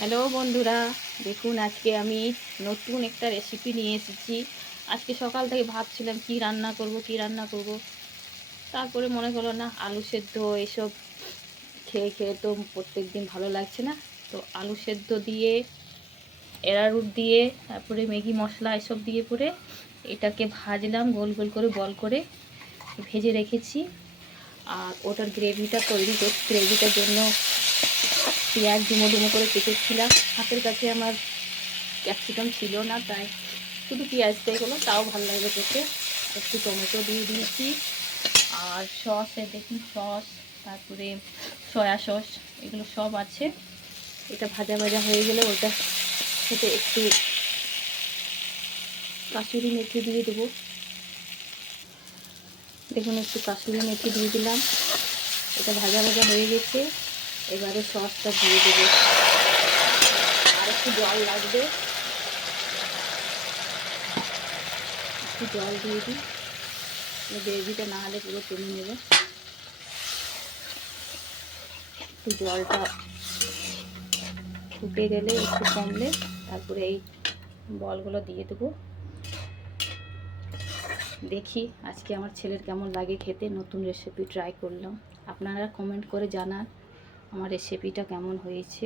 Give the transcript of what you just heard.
Hello বন্ধুরা, দেখুন আজকে আমি নতুন একটা রেসিপি নিয়ে এসেছি। আজকে সকাল থেকে ভাবছিলাম কি রান্না করব। তারপরে মনে হলো না, আলু সেদ্ধ এসব খেয়ে খেয়ে তো প্রত্যেক দিন ভালো লাগছে না। তো আলু সেদ্ধ দিয়ে, অ্যারারুট দিয়ে, তারপরে ম্যাগি মশলা এসব দিয়ে পরে এটাকে ভাজলাম, গোল গোল করে বল করে ভেজে রেখেছি। আর ওটার গ্রেভিটার জন্য পেঁয়াজ ডুমো ডুমো করে কেটেছিলাম। হাতের কাছে আমার ক্যাপসিকাম ছিল না, তাই শুধু পেঁয়াজটাই হলো, তাও ভালো লাগবে খেতে। একটু টমেটো দিয়ে দিয়েছি। আর সসে দেখুন, সস, তারপরে সয়া সস, এগুলো সব আছে। এটা ভাজা ভাজা হয়ে গেলে ওটা সাথে একটু কাসুরি মেথি দিয়ে দেবো। দেখুন, একটু কাসুরি মেথি দিয়ে দিলাম। এটা ভাজা ভাজা হয়ে গেছে। এবারে সসটা দিয়ে দেবো। আর একটু জল লাগবে, একটু জল দিয়ে দিই। গ্রেভিটা না হলে পুরো টেনে নেবে। একটু জলটা ফুটে গেলে, একটু কমলে, তারপরে এই বলগুলো দিয়ে দেবো। দেখি আজকে আমার ছেলের কেমন লাগে খেতে। নতুন রেসিপি ট্রাই করলাম। আপনারা কমেন্ট করে জানান আমার রেসিপিটা কেমন হয়েছে।